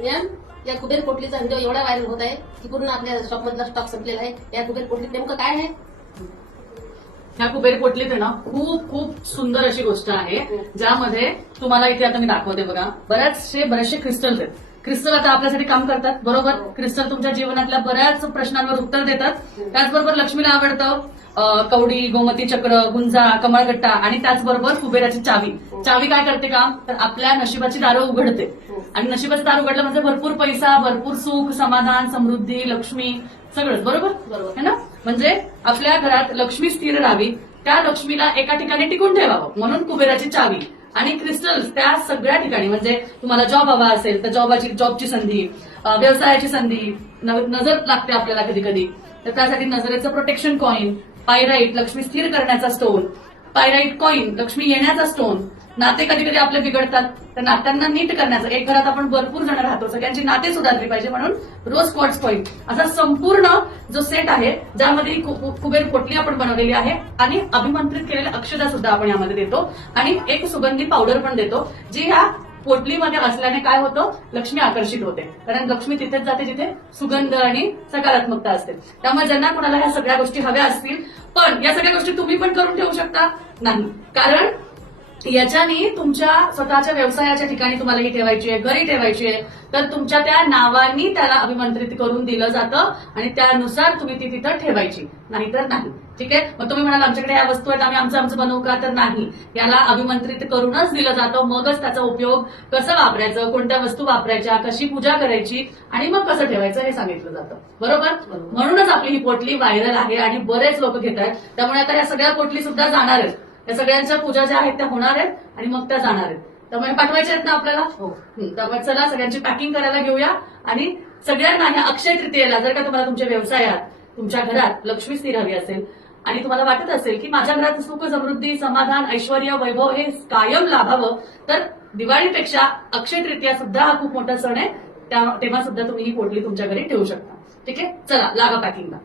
Ma'am, या Kuber पोटलीचा video एवढा viral होत आहे की पूर्ण आपल्या शॉप मधला स्टॉक संपलेला आहे. या कुबेर पोटलीत नेमकं काय आहे? ह्या कुबेर पोटलीत आहे ना खूप खूप सुंदर अशी गोष्ट आहे, ज्यामध्ये तुम्हाला इथे आता मी दाखवते बघा. बरेचसे क्रिस्टल्स आहेत. क्रिस्टल आता आपल्यासाठी काम करतात, बरोबर. क्रिस्टल तुमच्या जीवनातल्या बऱ्याच प्रश्नांवर उत्तर देतात. त्याचबरोबर लक्ष्मीला आवडतं कवडी, गोमती चक्र, गुंजा, कमळगट्टा आणि त्याचबरोबर कुबेराची चावी. चावी काय करते काम, तर आपल्या नशिबाची दारं उघडते. आणि नशिबाचं दार उघडलं म्हणजे भरपूर पैसा, भरपूर सुख, समाधान, समृद्धी, लक्ष्मी सगळंच, बरोबर है ना. म्हणजे आपल्या घरात लक्ष्मी स्थिर राहावी, त्या लक्ष्मीला एका ठिकाणी टिकून ठेवावं म्हणून कुबेराची चावी. आणि क्रिस्टल्स त्या सगळ्या ठिकाणी, म्हणजे तुम्हाला जॉब हवा असेल तर जॉबची संधी, व्यवसायाची संधी, नजर लागते आपल्याला कधी कधी, तर त्यासाठी नजरेचं प्रोटेक्शन कॉइन, पायराईट लक्ष्मी स्थिर करण्याचा स्टोन, पायराईट कॉइन लक्ष्मी येण्याचा स्टोन. नाते कधी कधी आपले बिघडतात, तर नात्यांना नीट करण्याचं, एक घरात आपण भरपूर जण राहतो, सगळ्यांची नाते सुधारली पाहिजे म्हणून रोज क्वार्ट्ज कॉइन, असा संपूर्ण जो सेट आहे ज्यामध्ये कुबेर पोटली आपण बनवलेली आहे. आणि अभिमंत्रित केलेल्या अक्षता सुद्धा आपण यामध्ये देतो. आणि एक सुगंधी पावडर पण देतो, जी ह्या पोटलीमध्ये असल्याने काय होतं, लक्ष्मी आकर्षित होते. कारण लक्ष्मी तिथेच जाते जिथे सुगंध आणि सकारात्मकता असते. त्यामुळे ज्यांना कोणाला ह्या सगळ्या गोष्टी हव्या असतील, पण या सगळ्या गोष्टी तुम्ही पण करून ठेवू शकता नाही, कारण याच्याने तुमच्या स्वतःच्या व्यवसायाच्या ठिकाणी तुम्हाला ही ठेवायची आहे, घरी ठेवायची आहे, तर तुमच्या त्या नावानी त्याला अभिमंत्रित करून दिलं जातं आणि त्यानुसार तुम्ही ती तिथं ठेवायची, नाहीतर नाही. ठीक आहे. मग तुम्ही म्हणाल आमच्याकडे या वस्तू आहेत, आम्ही आमचं बनवू का, तर नाही. याला अभिमंत्रित करूनच दिलं जातं, मगच त्याचा उपयोग कसं वापरायचं, कोणत्या वस्तू वापरायच्या, कशी पूजा करायची आणि मग कसं ठेवायचं हे सांगितलं जातं, बरोबर. म्हणूनच आपली ही पोटली व्हायरल आहे आणि बरेच लोक घेत आहेत. त्यामुळे आता या सगळ्या पोटली सुद्धा जाणार आहेत, या सगळ्यांच्या पूजा ज्या आहेत त्या होणार आहेत आणि मग त्या जाणार आहेत. त्यामुळे पाठवायच्या आहेत ना आपल्याला. त्यामुळे चला सगळ्यांची पॅकिंग करायला घेऊया. आणि सगळ्यांना ह्या अक्षय तृतीयेला जर का तुम्हाला तुमच्या व्यवसायात, तुमच्या घरात लक्ष्मी स्थिर हवी असेल आणि तुम्हाला वाटत असेल की माझ्या घरात सुख, समृद्धी, समाधान, ऐश्वर, वैभव हे कायम लाभावं, तर दिवाळीपेक्षा अक्षय तृतीया सुद्धा हा खूप मोठा सण आहे. तेव्हा सुद्धा तुम्ही ही पोटली तुमच्या घरी ठेवू शकता. ठीक आहे. चला लागा पॅकिंगला.